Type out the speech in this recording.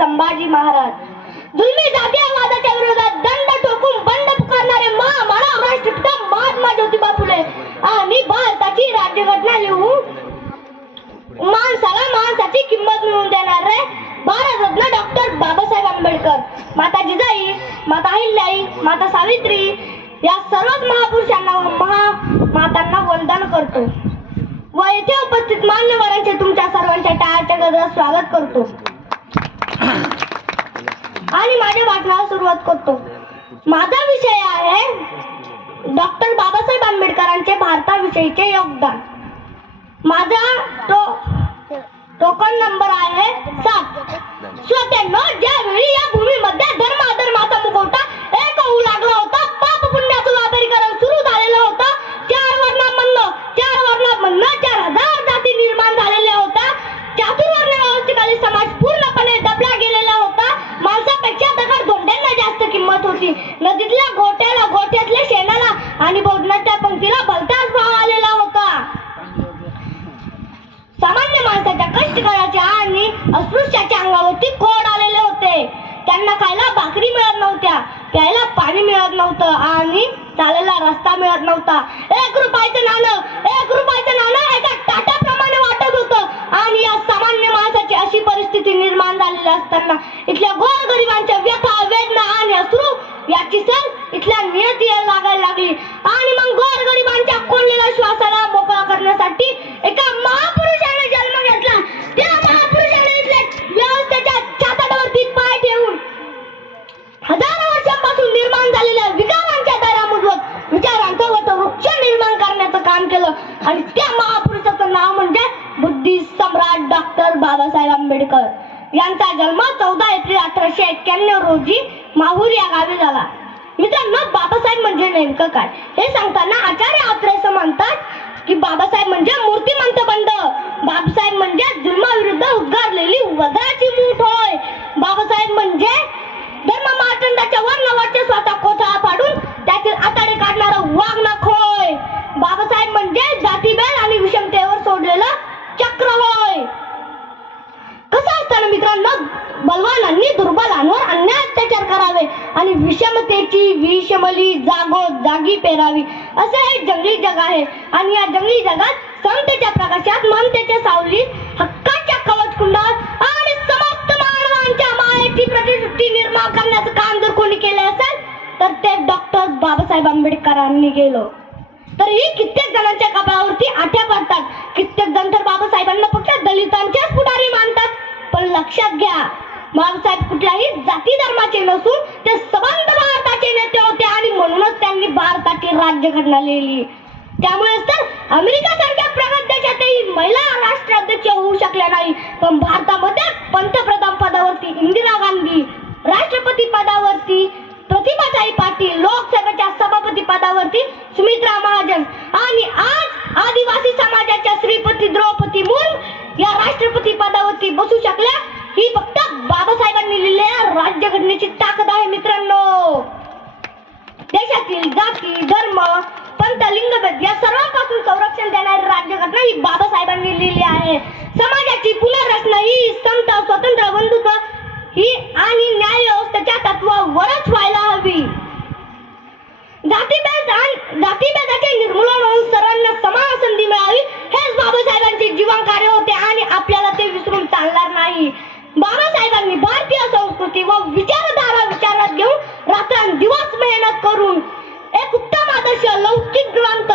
संभाजी महाराज. जुलमी जातीयवादाच्या विरोधात दंड ठोकून बंड पुकारणारे महा महात्मा ज्योतिबा फुले. आणि भारताची राज्यघटना लिहून माणसाला माणसाची किंमत मिळवून देणारे भारतरत्न डॉक्टर बाबासाहेब आंबेडकर. माता जिजाई माता अहिल्याई माता सावित्री या सर्वच महापुरुषांना महा मातांना वंदन करतो. व येथे उपस्थित मान्यवरांचे तुमच्या सर्वांच्या टाळ्याच्या गजरात स्वागत करतो. आणि माझ्या भाषणाला सुरुवात करतो. माझा विषय आहे डॉक्टर बाबासाहेब आंबेडकरांचे भारताविषयीचे योगदान. माझा तो टोकन नंबर आहे सात. नव्हतं. आणि चालायला रस्ता मिळत नव्हता. एक रुपयाचं नाणं एक रुपयाचं नाणं एका टाट्याप्रमाणे वाटत होतं. आणि या सामान्य माणसाची अशी परिस्थिती निर्माण झालेली असताना इथल्या गोरगरिबांच्या व्यथा वेदना आणि अश्रू याची सर इथल्या नियतीला लागायला लागली. आणि मग गोरगरिबांच्या कोंडलेल्या श्वासाला मोकळा करण्यासाठी एका महापुरुषाने जन्म आंबेडकर यांचा जन्म चौदा एप्रिल अठराशे एक्क्याण्णव रोजी माहूर या गावी झाला. मित्रांनो बाबासाहेब म्हणजे नेमकं काय? हे सांगताना आचार्य आणि विषमतेची विषमली जागो जागी पेरावी. असे हे जंगली जग आहे. आणि या जंगली जगात समतेच्या प्रकाशात ममतेच्या सावलीत हक्काच्या कवच कुंडात आणि समस्त मानवांच्या मायेची प्रतिष्ठी निर्माण करण्याचं काम जर कोणी केले असेल तर ते डॉक्टर बाबासाहेब आंबेडकरांनी केलं. तर ही कित्येक जणांच्या कपाळावरती आठ्या पडतात. कित्येक जण तर बाबासाहेबांना फक्त दलित बाबासाहेब कुठल्याही जाती धर्माचे नसून ते सबंध भारताचे नेते होते आणि म्हणूनच त्यांनी भारताची राज्यघटना लिहिली. त्यामुळेच तर अमेरिका सारख्या प्रगत देशातही महिला राष्ट्राध्यक्ष होऊ शकल्या नाही. पण भारतामध्ये पंतप्रधान पदावरती इंदिरा गांधी राष्ट्रपती पदावरती प्रतिभाताई पाटील लोकसभेच्या सभापती पदावरती सुमित्रा महाजन आणि आज आदिवासी समाजाच्या श्रीपती द्रौपदी मुर्मू या राष्ट्रपती पदावरती बसू शकल्या. ही फक्त बाबा एक उत्तम आदर्श लौकिक ग्रंथ